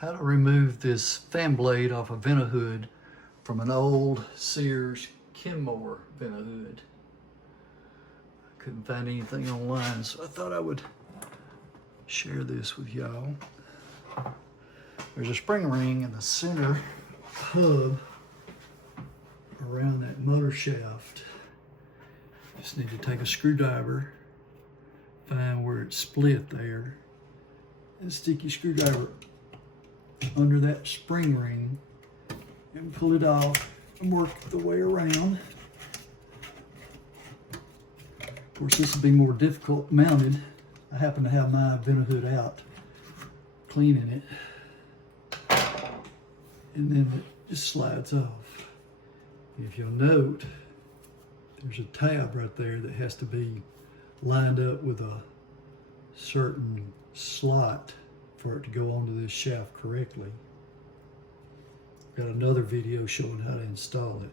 how to remove this fan blade off a vent hood from an old Sears Kenmore vent hood. I couldn't find anything online, so I thought I would share this with y'all. There's a spring ring in the center hub around that motor shaft. Just need to take a screwdriver, find where it's split there, and stick your screwdriver under that spring ring and pull it off and work the way around. Of course, this will be more difficult mounted. I happen to have my vent hood out, cleaning it, and then it just slides off. If you'll note, there's a tab right there that has to be lined up with a certain slot for it to go onto this shaft correctly. Got another video showing how to install it.